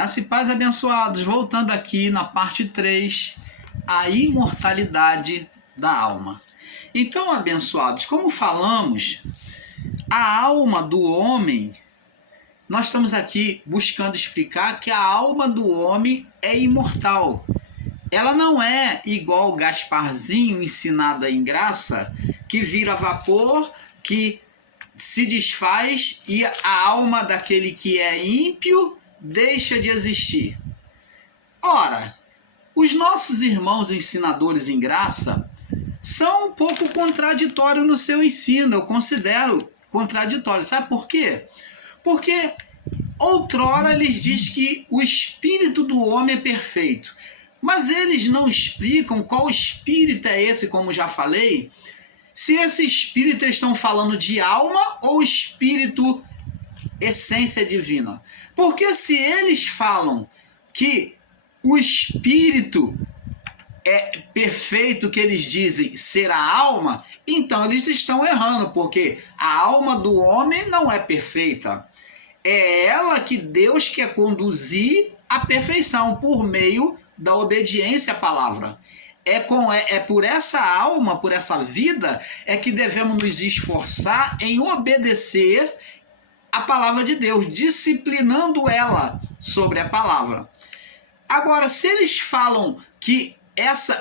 Graça e paz, abençoados. Voltando aqui na parte 3, a imortalidade da alma. Então, abençoados, como falamos, a alma do homem, nós estamos aqui buscando explicar que a alma do homem é imortal. Ela não é igual o Gasparzinho ensinado em graça, que vira vapor, que se desfaz e a alma daquele que é ímpio deixa de existir. Ora, os nossos irmãos ensinadores em graça são um pouco contraditórios no seu ensino, eu considero contraditório. Sabe por quê? Porque outrora eles dizem que o espírito do homem é perfeito, mas eles não explicam qual espírito é esse, como já falei, se esse espírito eles estão falando de alma ou espírito essência divina. Porque se eles falam que o espírito é perfeito, que eles dizem ser a alma, então eles estão errando, porque a alma do homem não é perfeita. É ela que Deus quer conduzir à perfeição por meio da obediência à palavra. É por essa alma, por essa vida, é que devemos nos esforçar em obedecer a palavra de Deus, disciplinando ela sobre a palavra. Agora, se eles falam que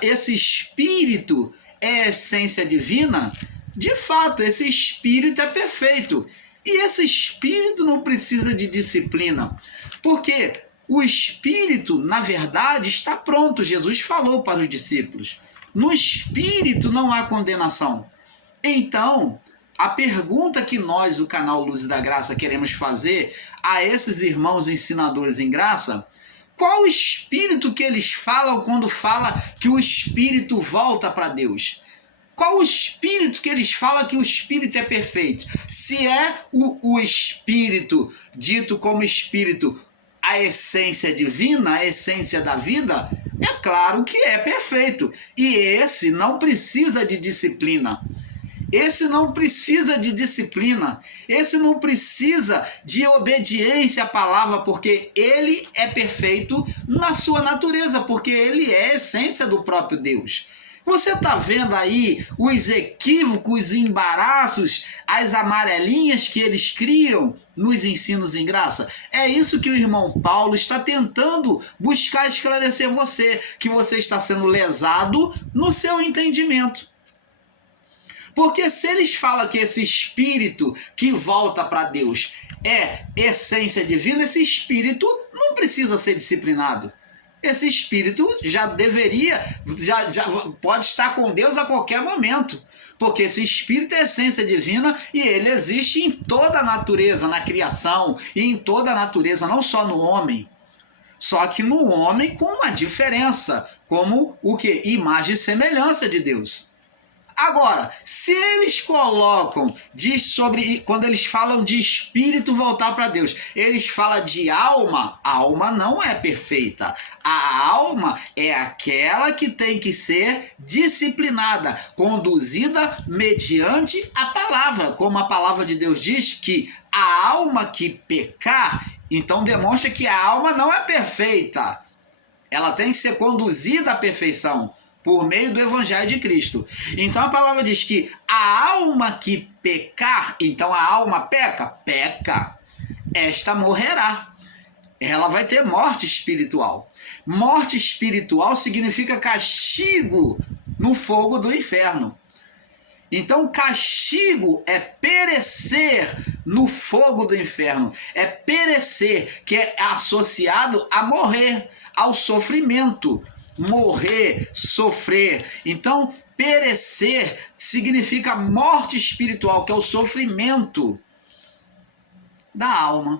esse espírito é a essência divina, de fato, esse espírito é perfeito. E esse espírito não precisa de disciplina, porque o espírito, na verdade, está pronto. Jesus falou para os discípulos: no espírito não há condenação. Então, a pergunta que nós, do canal Luz da Graça, queremos fazer a esses irmãos ensinadores em graça: qual o espírito que eles falam quando fala que o espírito volta para Deus? Qual o espírito que eles falam que o espírito é perfeito? Se é o espírito dito como espírito, a essência divina, a essência da vida, é claro que é perfeito. E esse não precisa de disciplina. Esse não precisa de disciplina, esse não precisa de obediência à palavra, porque ele é perfeito na sua natureza, porque ele é a essência do próprio Deus. Você está vendo aí os equívocos, os embaraços, as amarelinhas que eles criam nos ensinos em graça? É isso que o irmão Paulo está tentando buscar esclarecer você, que você está sendo lesado no seu entendimento. Porque se eles falam que esse espírito que volta para Deus é essência divina, esse espírito não precisa ser disciplinado. Esse espírito já deveria, já pode estar com Deus a qualquer momento. Porque esse espírito é essência divina e ele existe em toda a natureza, na criação e em toda a natureza, não só no homem. Só que no homem com uma diferença, como o que? Imagem e semelhança de Deus. Agora, se eles colocam, quando eles falam de espírito voltar para Deus, eles falam de alma, a alma não é perfeita. A alma é aquela que tem que ser disciplinada, conduzida mediante a palavra. Como a palavra de Deus diz que a alma que pecar, então demonstra que a alma não é perfeita. Ela tem que ser conduzida à perfeição por meio do Evangelho de Cristo. Então a palavra diz que a alma que pecar, então a alma peca, esta morrerá. Ela vai ter morte espiritual. Morte espiritual significa castigo no fogo do inferno. Então castigo é perecer no fogo do inferno. É perecer, que é associado a morrer, ao sofrimento. Morrer, sofrer. Então, perecer significa morte espiritual, que é o sofrimento da alma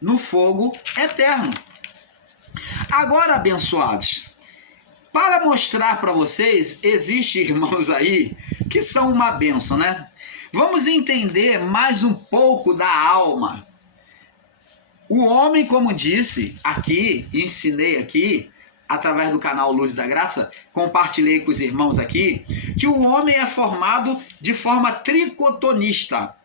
no fogo eterno. Agora, abençoados, para mostrar para vocês, existem irmãos aí que são uma bênção, né? Vamos entender mais um pouco da alma. O homem, como disse aqui, ensinei aqui, através do canal Luz da Graça, compartilhei com os irmãos aqui, que o homem é formado de forma tricotonista.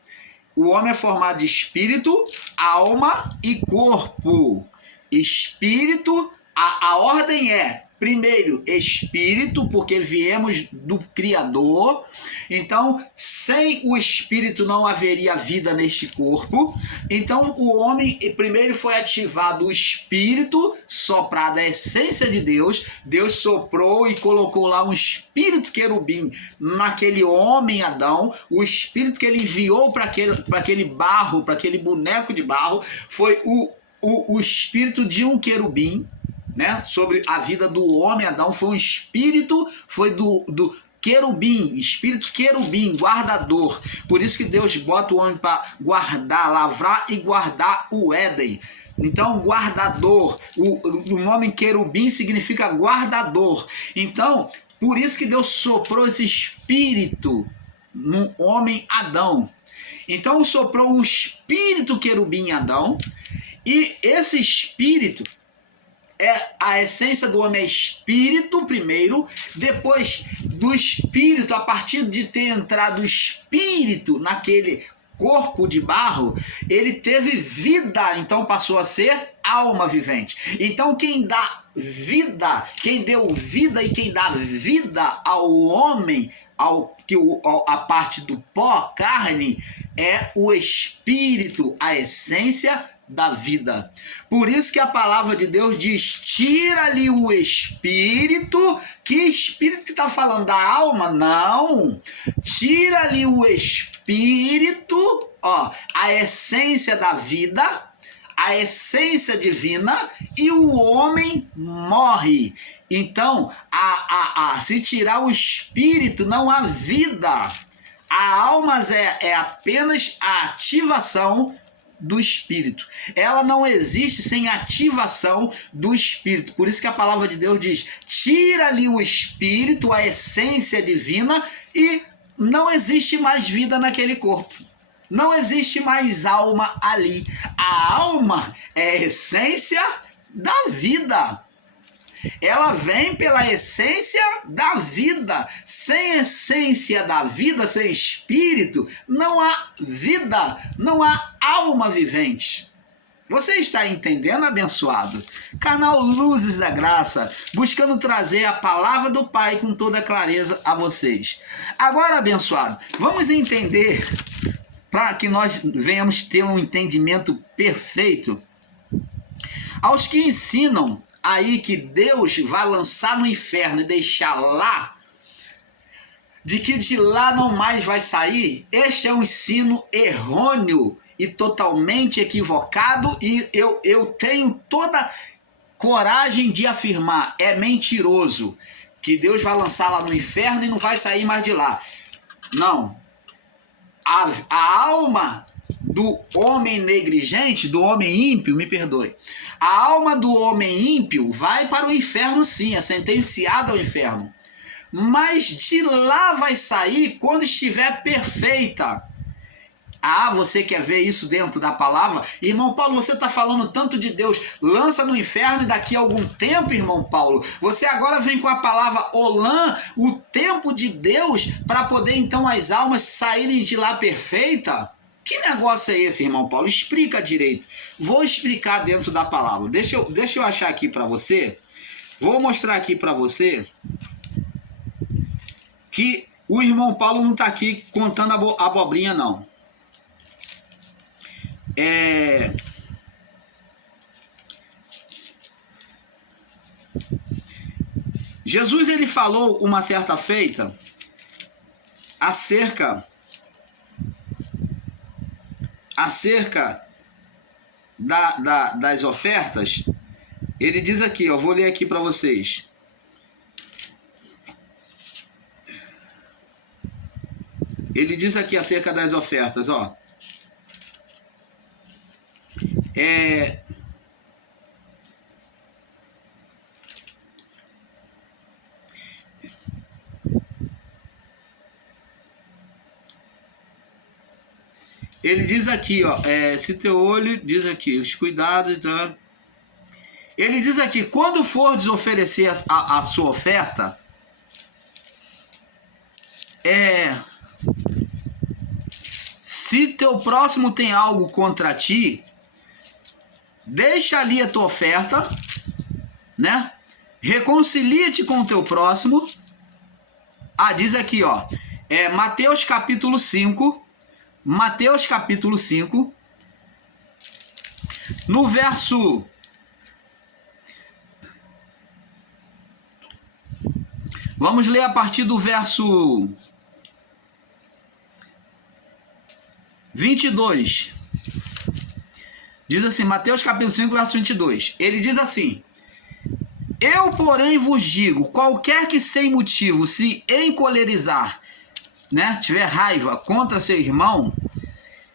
O homem é formado de espírito, alma e corpo. espírito, a ordem é, primeiro, espírito, porque viemos do Criador. Então, sem o espírito não haveria vida neste corpo. Então, o homem, primeiro foi ativado o espírito, soprado a essência de Deus. Deus soprou e colocou lá um espírito querubim naquele homem Adão. O espírito que ele enviou para aquele barro, para aquele boneco de barro, foi o espírito de um querubim, né? Sobre a vida do homem Adão. Foi um espírito, foi do querubim, espírito querubim, guardador. Por isso que Deus bota o homem para guardar, lavrar e guardar o Éden. Então, guardador, o nome querubim significa guardador. Então, por isso que Deus soprou esse espírito no homem Adão. Então, soprou um espírito querubim em Adão, e esse espírito, a essência do homem é espírito primeiro, depois do espírito, a partir de ter entrado o espírito naquele corpo de barro, ele teve vida, então passou a ser alma vivente. Então quem dá vida, quem deu vida e quem dá vida ao homem, a parte do pó, carne, é o espírito, a essência da vida. Por isso que a palavra de Deus diz: tira-lhe o espírito. Que espírito que está falando? Da alma? Não. Tira-lhe o espírito, a essência da vida, a essência divina, e o homem morre. Então, se tirar o espírito, não há vida. A alma é apenas a ativação do espírito. Ela não existe sem ativação do espírito. Por isso que a palavra de Deus diz: tira-lhe o espírito, a essência divina, e não existe mais vida naquele corpo. Não existe mais alma ali. A alma é a essência da vida. Ela vem pela essência da vida. Sem essência da vida, sem espírito, não há vida, não há alma vivente. Você está entendendo, abençoado? Canal Luzes da Graça, buscando trazer a palavra do Pai com toda clareza a vocês. Agora, abençoado, vamos entender, para que nós venhamos ter um entendimento perfeito, aos que ensinam aí que Deus vai lançar no inferno e deixar lá, de que de lá não mais vai sair. Este é um ensino errôneo e totalmente equivocado, e eu tenho toda coragem de afirmar: é mentiroso, que Deus vai lançar lá no inferno e não vai sair mais de lá. Não. A alma do homem negligente, do homem ímpio, me perdoe, a alma do homem ímpio vai para o inferno, sim, é sentenciada ao inferno, mas de lá vai sair quando estiver perfeita. Você quer ver isso dentro da palavra? Irmão Paulo, você está falando tanto de Deus, lança no inferno, e daqui a algum tempo, irmão Paulo, você agora vem com a palavra Olã, o tempo de Deus, para poder então as almas saírem de lá perfeita? Que negócio é esse, irmão Paulo? Explica direito. Vou explicar dentro da palavra. Deixa eu achar aqui para você. Vou mostrar aqui para você que o irmão Paulo não está aqui contando abobrinha, não. Jesus, ele falou uma certa feita acerca das ofertas. Ele diz aqui, eu vou ler aqui para vocês. Ele diz aqui acerca das ofertas, ó. Ele diz aqui, ó, se teu olho, diz aqui, os cuidados, então, ele diz aqui: quando fordes oferecer a sua oferta, se teu próximo tem algo contra ti, deixa ali a tua oferta, né? Reconcilia-te com o teu próximo. Diz aqui, ó, Mateus capítulo 5, no verso... Vamos ler a partir do verso 22. Diz assim, Mateus capítulo 5, verso 22. Ele diz assim: eu, porém, vos digo, qualquer que sem motivo se encolerizar, né, tiver raiva contra seu irmão,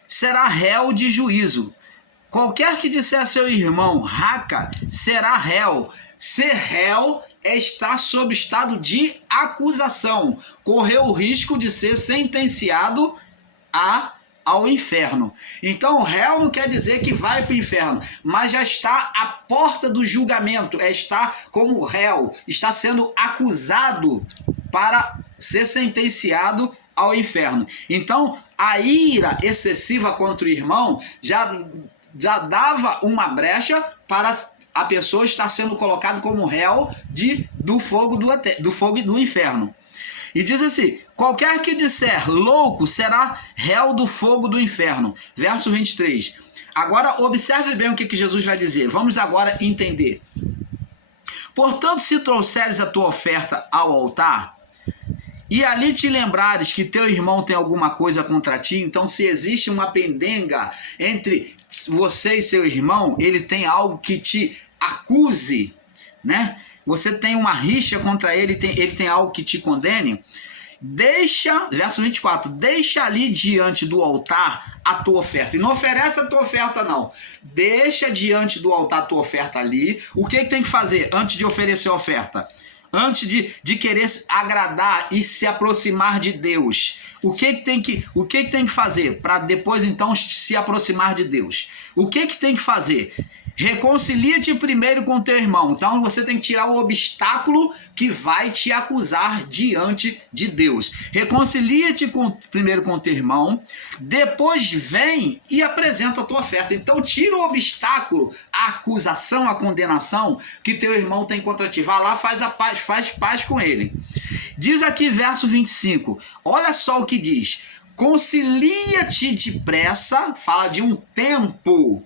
será réu de juízo. Qualquer que disser a seu irmão, raca, será réu. Ser réu é estar sob estado de acusação, correr o risco de ser sentenciado ao inferno. Então, réu não quer dizer que vai para o inferno, mas já está à porta do julgamento, está como réu, está sendo acusado para ser sentenciado ao inferno. Então, a ira excessiva contra o irmão já dava uma brecha para a pessoa estar sendo colocada como réu do fogo do inferno. E diz assim, qualquer que disser louco será réu do fogo do inferno. Verso 23. Agora observe bem o que Jesus vai dizer. Vamos agora entender. Portanto, se trouxeres a tua oferta ao altar, e ali te lembrares que teu irmão tem alguma coisa contra ti, então se existe uma pendenga entre você e seu irmão, ele tem algo que te acuse, né? Você tem uma rixa contra ele, ele tem algo que te condene. Deixa, verso 24, deixa ali diante do altar a tua oferta. E não oferece a tua oferta, não. Deixa diante do altar a tua oferta ali. O que tem que fazer antes de oferecer a oferta? Antes de querer agradar e se aproximar de Deus. O que tem que fazer para depois então se aproximar de Deus? O que tem que fazer? Reconcilia-te primeiro com teu irmão. Então você tem que tirar o obstáculo que vai te acusar diante de Deus. Reconcilia-te primeiro com teu irmão, depois vem e apresenta a tua oferta. Então tira o obstáculo, a acusação, a condenação que teu irmão tem contra ti. Vai lá, faz paz com ele. Diz aqui verso 25, olha só o que diz: concilia-te depressa, fala de um tempo,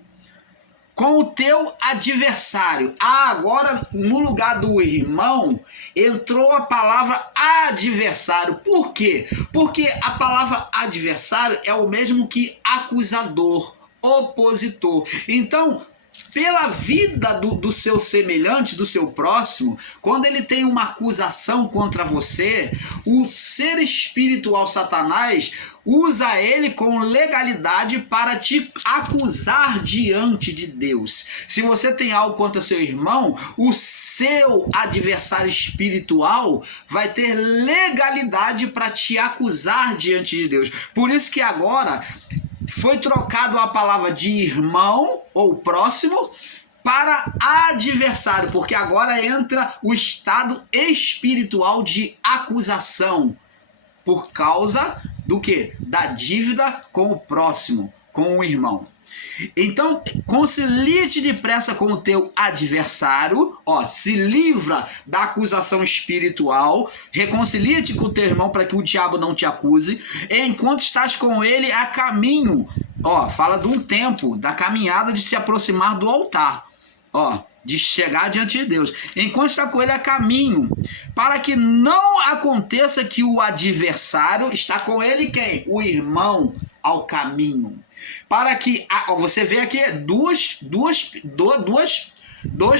com o teu adversário. Agora no lugar do irmão entrou a palavra adversário. Por quê? Porque a palavra adversário é o mesmo que acusador, opositor. Então, pela vida do seu semelhante, do seu próximo, quando ele tem uma acusação contra você, o ser espiritual Satanás usa ele com legalidade para te acusar diante de Deus. Se você tem algo contra seu irmão, o seu adversário espiritual vai ter legalidade para te acusar diante de Deus. Por isso que agora foi trocado a palavra de irmão ou próximo para adversário, porque agora entra o estado espiritual de acusação por causa do quê? Da dívida com o próximo, com o irmão. Então, concilia-te depressa com o teu adversário, se livra da acusação espiritual, reconcilia-te com o teu irmão para que o diabo não te acuse, enquanto estás com ele a caminho, fala de um tempo, da caminhada de se aproximar do altar, de chegar diante de Deus, enquanto está com ele a caminho, para que não aconteça que o adversário, está com ele quem? O irmão ao caminho. Para que, você vê aqui dois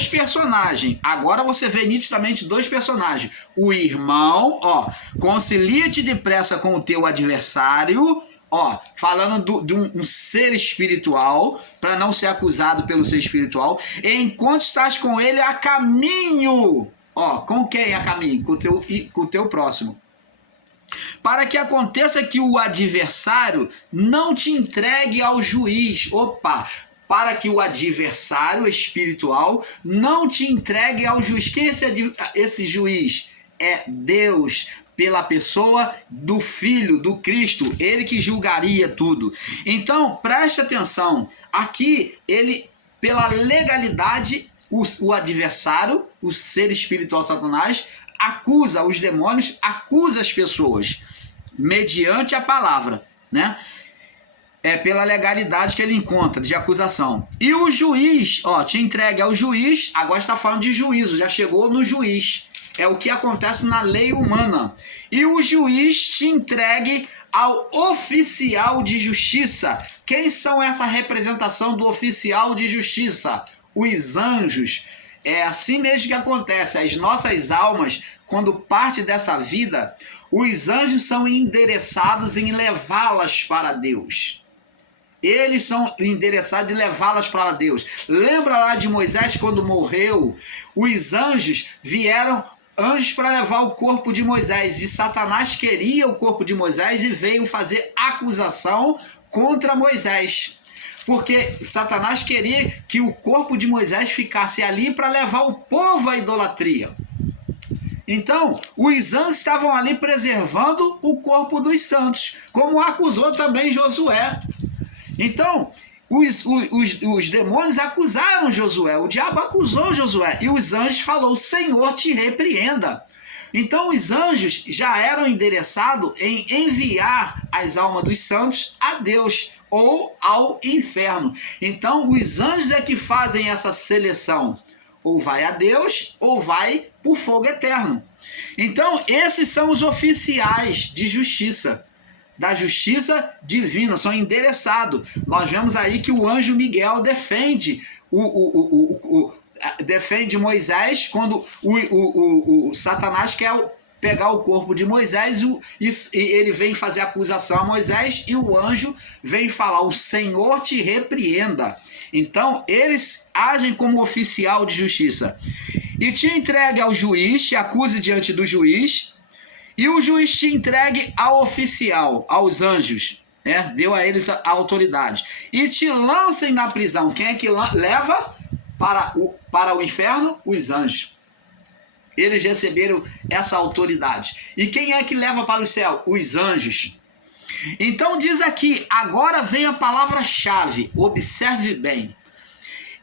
personagens. Agora você vê nitidamente dois personagens. O irmão, concilia-te depressa com o teu adversário, falando de um ser espiritual, para não ser acusado pelo ser espiritual, enquanto estás com ele a caminho. Com quem a caminho? Com o teu próximo. Para que aconteça que o adversário não te entregue ao juiz. Para que o adversário espiritual não te entregue ao juiz. Quem é esse juiz? É Deus, pela pessoa do Filho, do Cristo, ele que julgaria tudo. Então, preste atenção, aqui ele pela legalidade, o adversário, o ser espiritual Satanás, acusa os demônios, acusa as pessoas, mediante a palavra, né? É pela legalidade que ele encontra de acusação. E o juiz, te entregue ao juiz, agora está falando de juízo, já chegou no juiz. É o que acontece na lei humana. E o juiz te entregue ao oficial de justiça. Quem são essa representação do oficial de justiça? Os anjos. É assim mesmo que acontece. As nossas almas, quando parte dessa vida, os anjos são endereçados em levá-las para Deus. Eles são endereçados em levá-las para Deus. Lembra lá de Moisés quando morreu? Os anjos vieram, anjos para levar o corpo de Moisés. E Satanás queria o corpo de Moisés e veio fazer acusação contra Moisés. Porque Satanás queria que o corpo de Moisés ficasse ali para levar o povo à idolatria. Então, os anjos estavam ali preservando o corpo dos santos, como acusou também Josué. Então, os demônios acusaram Josué, o diabo acusou Josué, e os anjos falaram, o Senhor te repreenda. Então, os anjos já eram endereçados em enviar as almas dos santos a Deus ou ao inferno. Então, os anjos é que fazem essa seleção, ou vai a Deus ou vai para o fogo eterno. Então, esses são os oficiais de justiça, da justiça divina, são endereçados. Nós vemos aí que o anjo Miguel defende defende Moisés quando o Satanás quer pegar o corpo de Moisés e ele vem fazer acusação a Moisés e o anjo vem falar, o Senhor te repreenda. Então, eles agem como oficial de justiça. E te entregue ao juiz, te acuse diante do juiz, e o juiz te entregue ao oficial, aos anjos, deu a eles a autoridade. E te lancem na prisão. Quem é que leva para o inferno? Os anjos. Eles receberam essa autoridade. E quem é que leva para o céu? Os anjos. Então diz aqui, agora vem a palavra-chave, observe bem.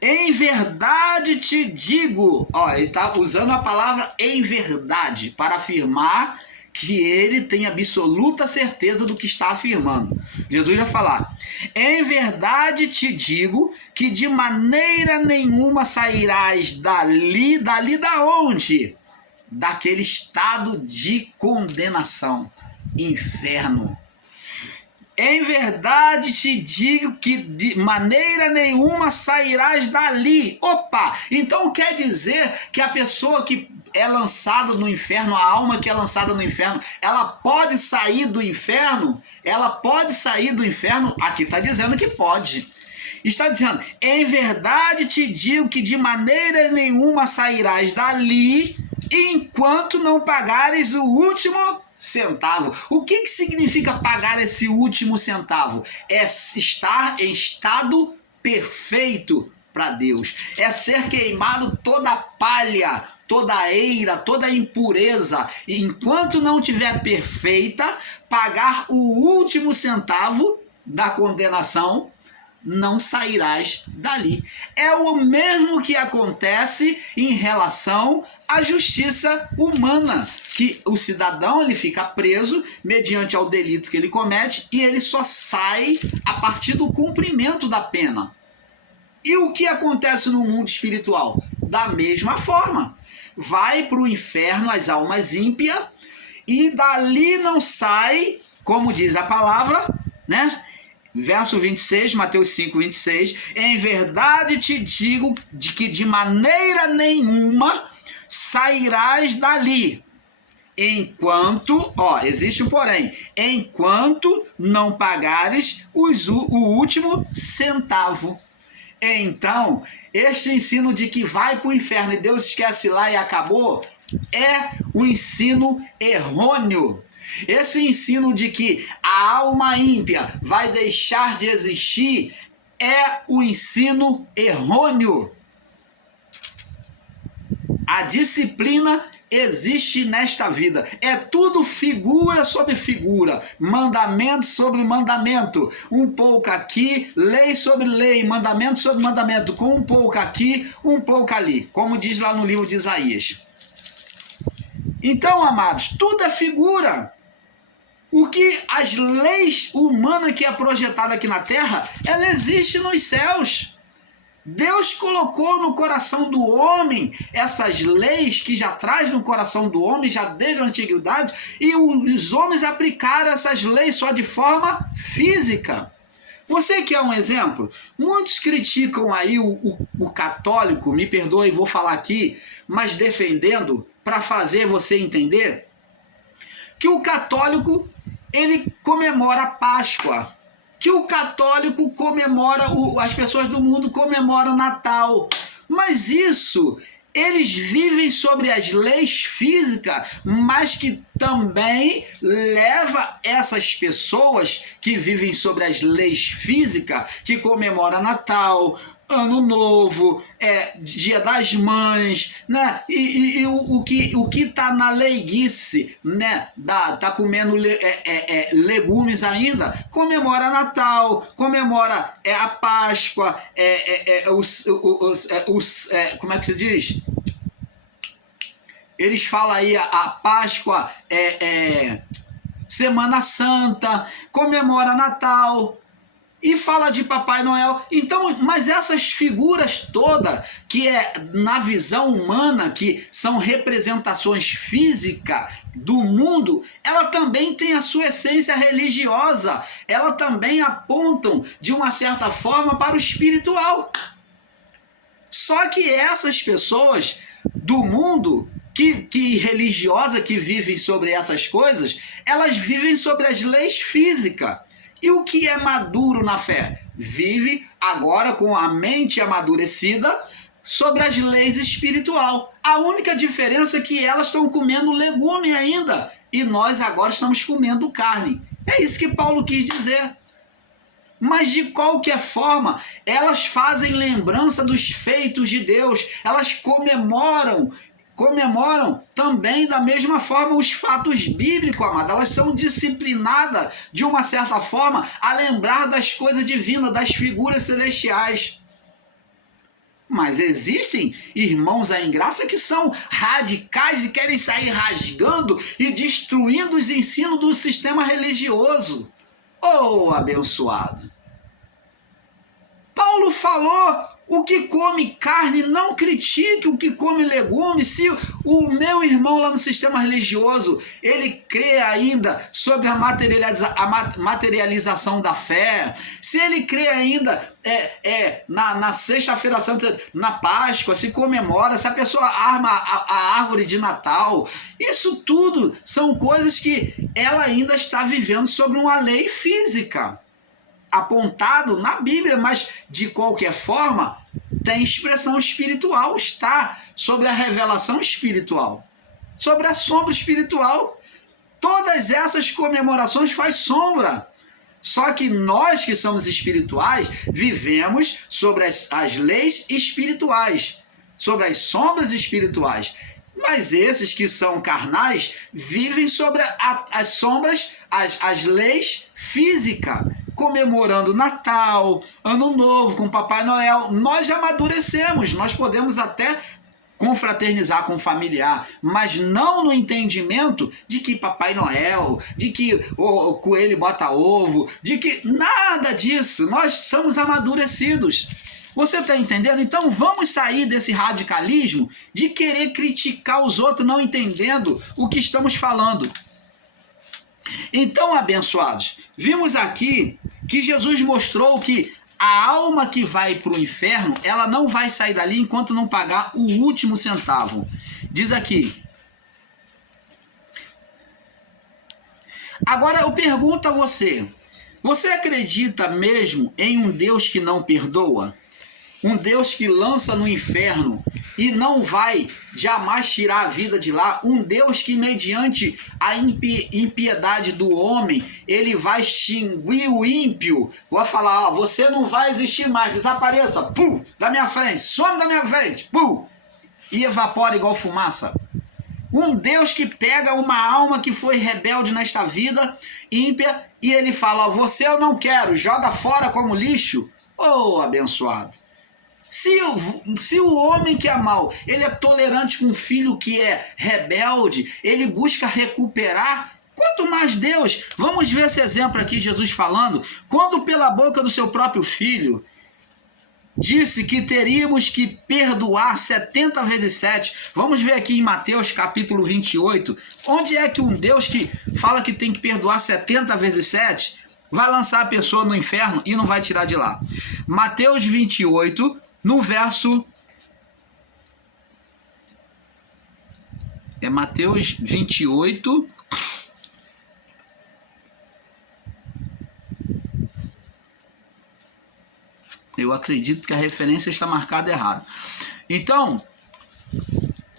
Em verdade te digo, ele está usando a palavra em verdade para afirmar que ele tem absoluta certeza do que está afirmando. Jesus vai falar, em verdade te digo que de maneira nenhuma sairás dali da onde? Daquele estado de condenação, inferno. Em verdade te digo que de maneira nenhuma sairás dali. Opa! Então quer dizer que a pessoa que é lançada no inferno, a alma que é lançada no inferno, ela pode sair do inferno? Ela pode sair do inferno? Aqui está dizendo que pode. Está dizendo, em verdade te digo que de maneira nenhuma sairás dali enquanto não pagares o último centavo. O que significa pagar esse último centavo? É estar em estado perfeito para Deus. É ser queimado toda a palha, toda a eira, toda a impureza. E enquanto não tiver perfeita, pagar o último centavo da condenação, não sairás dali. É o mesmo que acontece em relação à justiça humana, que o cidadão ele fica preso mediante ao delito que ele comete e ele só sai a partir do cumprimento da pena. E o que acontece no mundo espiritual? Da mesma forma. Vai para o inferno as almas ímpias e dali não sai, como diz a palavra, Verso 26, Mateus 5, 26. Em verdade te digo de que de maneira nenhuma sairás dali, enquanto, existe um porém, enquanto não pagares o último centavo. Então, este ensino de que vai para o inferno e Deus esquece lá e acabou, é um ensino errôneo. Esse ensino de que a alma ímpia vai deixar de existir é o ensino errôneo. A disciplina existe nesta vida. É tudo figura sobre figura, mandamento sobre mandamento, um pouco aqui, lei sobre lei, mandamento sobre mandamento, com um pouco aqui, um pouco ali, como diz lá no livro de Isaías. Então, amados, tudo é figura. O que as leis humanas que é projetada aqui na Terra, ela existe nos céus. Deus colocou no coração do homem essas leis que já traz no coração do homem, já desde a antiguidade, e os homens aplicaram essas leis só de forma física. Você quer um exemplo? Muitos criticam aí o católico, me perdoe, vou falar aqui, mas defendendo, para fazer você entender, que o católico, ele comemora a Páscoa, que o católico comemora, as pessoas do mundo comemoram o Natal. Mas isso, eles vivem sobre as leis físicas, mas que também leva essas pessoas que vivem sobre as leis físicas, que comemoram Natal, Ano Novo, Dia das Mães, né? E o que tá na leiguice, né? Tá comendo legumes ainda, comemora Natal, comemora a Páscoa, como é que se diz? Eles falam aí a Páscoa, Semana Santa, comemora Natal. E fala de Papai Noel. Então, mas essas figuras todas, que é na visão humana, que são representações físicas do mundo, ela também tem a sua essência religiosa. Ela também apontam, de uma certa forma, para o espiritual. Só que essas pessoas do mundo, que religiosa, que vivem sobre essas coisas, elas vivem sobre as leis físicas. E o que é maduro na fé? Vive agora com a mente amadurecida sobre as leis espiritual. A única diferença é que elas estão comendo legume ainda e nós agora estamos comendo carne. É isso que Paulo quis dizer. Mas de qualquer forma, elas fazem lembrança dos feitos de Deus. Elas comemoram também da mesma forma os fatos bíblicos, amado. Elas são disciplinadas, de uma certa forma, a lembrar das coisas divinas, das figuras celestiais. Mas existem irmãos aí em graça que são radicais e querem sair rasgando e destruindo os ensinos do sistema religioso. Oh, abençoado! Paulo falou: o que come carne não critique o que come legumes. Se o meu irmão lá no sistema religioso, ele crê ainda sobre a materialização da fé, se ele crê ainda na Sexta-feira Santa, na Páscoa, se comemora, se a pessoa arma a árvore de Natal, isso tudo são coisas que ela ainda está vivendo sobre uma lei física, apontado na Bíblia, mas de qualquer forma tem expressão espiritual, está sobre a revelação espiritual, sobre a sombra espiritual. Todas essas comemorações faz sombra. Só que nós que somos espirituais vivemos sobre as leis espirituais, sobre as sombras espirituais. Mas esses que são carnais vivem sobre as sombras, as leis físicas, comemorando Natal, Ano Novo, com Papai Noel. Nós já amadurecemos, nós podemos até confraternizar com o familiar, mas não no entendimento de que Papai Noel, de que o coelho bota ovo, de que nada disso. Nós somos amadurecidos. Você está entendendo? Então vamos sair desse radicalismo de querer criticar os outros não entendendo o que estamos falando. Então, abençoados, vimos aqui que Jesus mostrou que a alma que vai para o inferno, ela não vai sair dali enquanto não pagar o último centavo. Diz aqui. Agora eu pergunto a você, você acredita mesmo em um Deus que não perdoa? Um Deus que lança no inferno e não vai jamais tirar a vida de lá? Um Deus que, mediante a impiedade do homem, ele vai extinguir o ímpio? Vai falar: ó, você não vai existir mais, desapareça, pum, da minha frente, some da minha frente, pum, e evapora igual fumaça. Um Deus que pega uma alma que foi rebelde nesta vida ímpia e ele fala, ó, você eu não quero, joga fora como lixo. Oh, abençoado. Se o homem que é mau, ele é tolerante com um filho que é rebelde, ele busca recuperar, quanto mais Deus. Vamos ver esse exemplo aqui, Jesus falando, quando pela boca do seu próprio filho disse que teríamos que perdoar 70 vezes 7. Vamos ver aqui em Mateus capítulo 28. Onde é que um Deus que fala que tem que perdoar 70 vezes 7 vai lançar a pessoa no inferno e não vai tirar de lá? Mateus 28, no verso... É Mateus 28... Eu acredito que a referência está marcada errado. Então,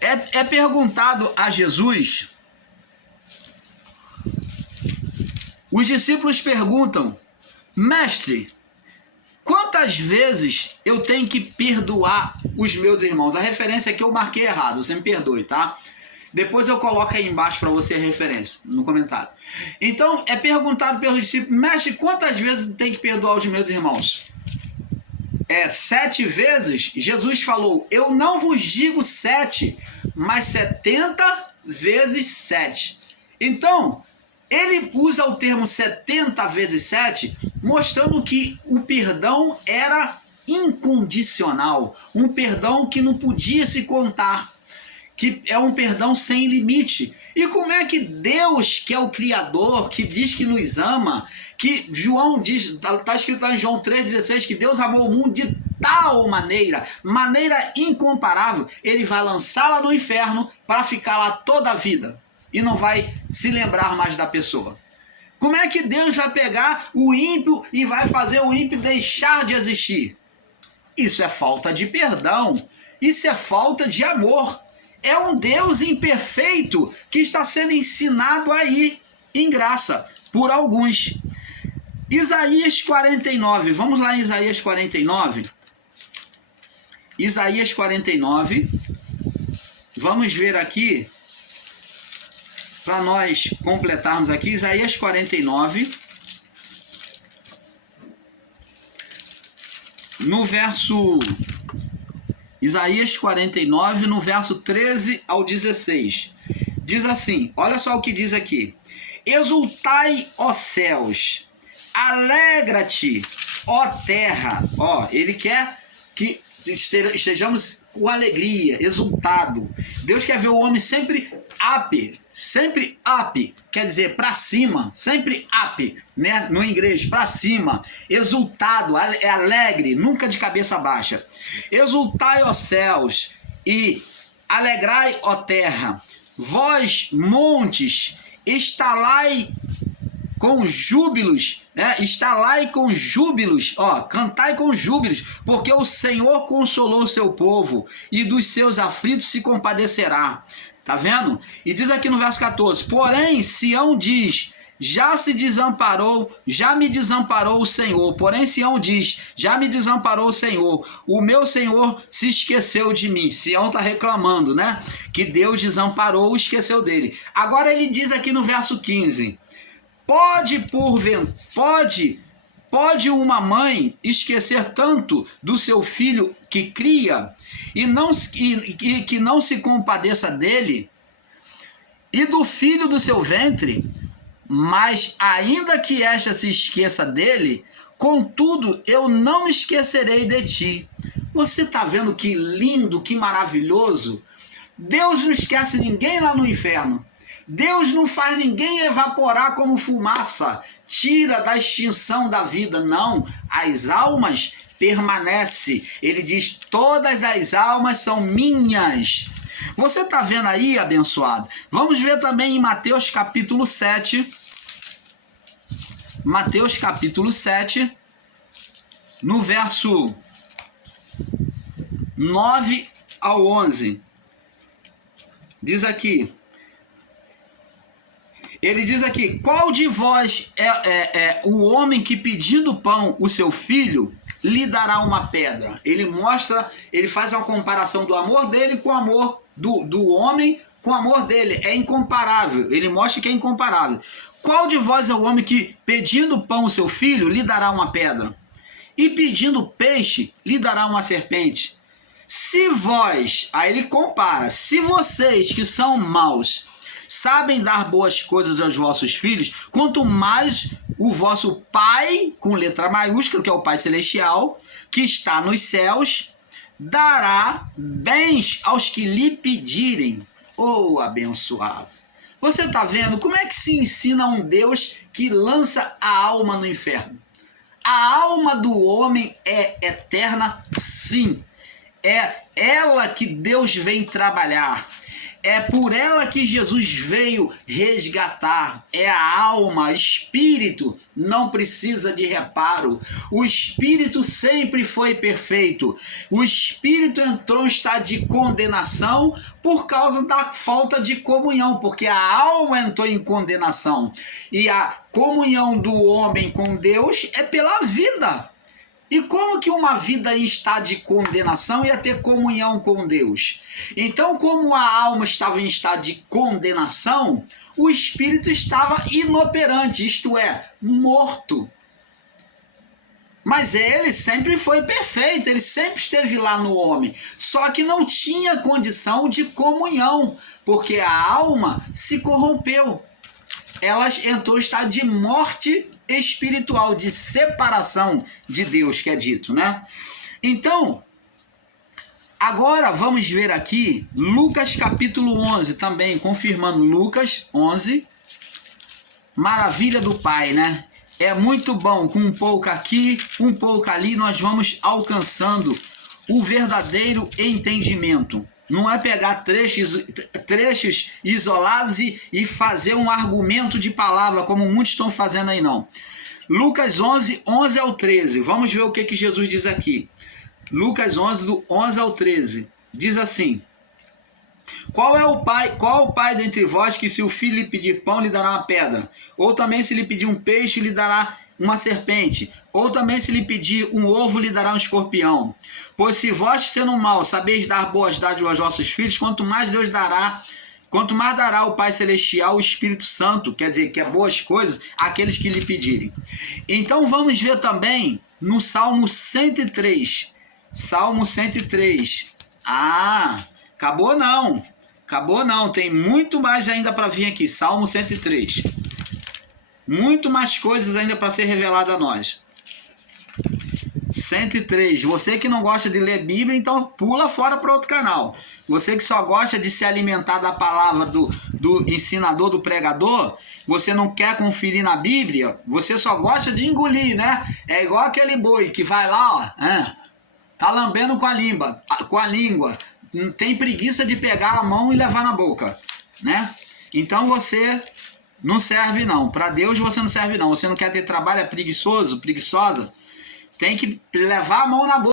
é perguntado a Jesus, os discípulos perguntam, mestre, quantas vezes eu tenho que perdoar os meus irmãos? A referência aqui eu marquei errado, você me perdoe, tá? Depois eu coloco aí embaixo para você a referência, no comentário. Então, é perguntado pelos discípulos, mestre, quantas vezes eu tenho que perdoar os meus irmãos? 7 vezes, Jesus falou, eu não vos digo 7, mas 70 vezes 7. Então, ele usa o termo 70 vezes 7, mostrando que o perdão era incondicional, um perdão que não podia se contar, que é um perdão sem limite. E como é que Deus, que é o Criador, que diz que nos ama, que João diz, está escrito lá em João 3,16, que Deus amou o mundo de tal maneira incomparável, ele vai lançá-la no inferno para ficar lá toda a vida e não vai se lembrar mais da pessoa. Como é que Deus vai pegar o ímpio e vai fazer o ímpio deixar de existir? Isso é falta de perdão, isso é falta de amor. É um Deus imperfeito que está sendo ensinado aí em graça por alguns. Isaías 49, vamos lá em Isaías 49. Isaías 49, vamos ver aqui, para nós completarmos aqui, Isaías 49, no verso... Isaías 49, no verso 13 ao 16. Diz assim, olha só o que diz aqui. Exultai, ó céus, alegra-te, ó terra. Ó, ele quer que estejamos com alegria, exultado. Deus quer ver o homem sempre up, quer dizer, para cima, sempre up, né? No inglês, para cima, exultado, é alegre, nunca de cabeça baixa. Exultai, ó céus, e alegrai, ó terra, vós, montes, estalai com júbilos, né? Estalai com júbilos, ó, cantai com júbilos, porque o Senhor consolou o seu povo, e dos seus aflitos se compadecerá. Tá vendo? E diz aqui no verso 14, porém Sião diz, já se desamparou, já me desamparou o Senhor. Porém Sião diz, já me desamparou o Senhor. O meu Senhor se esqueceu de mim. Sião está reclamando, né? Que Deus desamparou, esqueceu dele. Agora ele diz aqui no verso 15, pode uma mãe esquecer tanto do seu filho que cria e que não se compadeça dele e do filho do seu ventre? Mas ainda que esta se esqueça dele, contudo eu não me esquecerei de ti. Você está vendo que lindo, que maravilhoso? Deus não esquece ninguém lá no inferno. Deus não faz ninguém evaporar como fumaça, tira da extinção da vida, não. As almas permanecem. Ele diz, todas as almas são minhas. Você está vendo aí, abençoado? Vamos ver também em Mateus capítulo 7. Mateus capítulo 7, no verso 9 ao 11. Diz aqui, ele diz aqui, qual de vós é o homem que pedindo pão o seu filho lhe dará uma pedra? Ele mostra, ele faz uma comparação do amor dele com o amor do homem com o amor dele. É incomparável. Ele mostra que é incomparável. Qual de vós é o homem que, pedindo pão ao seu filho, lhe dará uma pedra? E pedindo peixe, lhe dará uma serpente? Se vós, aí ele compara, se vocês que são maus sabem dar boas coisas aos vossos filhos, quanto mais o vosso Pai, com letra maiúscula, que é o Pai Celestial, que está nos céus, dará bens aos que lhe pedirem. Oh, abençoado! Você está vendo como é que se ensina um Deus que lança a alma no inferno? A alma do homem é eterna, sim. É ela que Deus vem trabalhar. É por ela que Jesus veio resgatar. É a alma, espírito, não precisa de reparo. O espírito sempre foi perfeito. O espírito entrou em estado de condenação por causa da falta de comunhão, porque a alma entrou em condenação. E a comunhão do homem com Deus é pela vida. E como que uma vida em estado de condenação ia ter comunhão com Deus? Então, como a alma estava em estado de condenação, o espírito estava inoperante, isto é, morto. Mas ele sempre foi perfeito, ele sempre esteve lá no homem, só que não tinha condição de comunhão, porque a alma se corrompeu. Ela entrou em estado de morte espiritual, de separação de Deus, que é dito, né? Então, agora vamos ver aqui Lucas capítulo 11 também, confirmando Lucas 11, maravilha do Pai, né? É muito bom, com um pouco aqui, um pouco ali, nós vamos alcançando o verdadeiro entendimento. Não é pegar trechos isolados e fazer um argumento de palavra, como muitos estão fazendo aí, não. Lucas 11, 11 ao 13. Vamos ver o que Jesus diz aqui. Lucas 11, do 11 ao 13. Diz assim: Qual o pai dentre vós que, se o filho lhe pedir pão, lhe dará uma pedra? Ou também, se lhe pedir um peixe, lhe dará uma serpente? Ou também, se lhe pedir um ovo, lhe dará um escorpião? Pois se vós, sendo mal, sabeis dar boas dádivas aos vossos filhos, quanto mais dará o Pai Celestial, o Espírito Santo, quer dizer, que é boas coisas, àqueles que lhe pedirem. Então vamos ver também no Salmo 103. Salmo 103. Acabou não. Acabou não, tem muito mais ainda para vir aqui. Salmo 103. Muito mais coisas ainda para ser revelada a nós. 103. Você que não gosta de ler Bíblia, então pula fora para outro canal. Você que só gosta de se alimentar da palavra do ensinador, do pregador, você não quer conferir na Bíblia, você só gosta de engolir, né? É igual aquele boi que vai lá, ó, tá lambendo com a língua, tem preguiça de pegar a mão e levar na boca, né? Então você não serve não. Para Deus você não serve não. Você não quer ter trabalho, é preguiçoso, preguiçosa, tem que levar a mão na boca.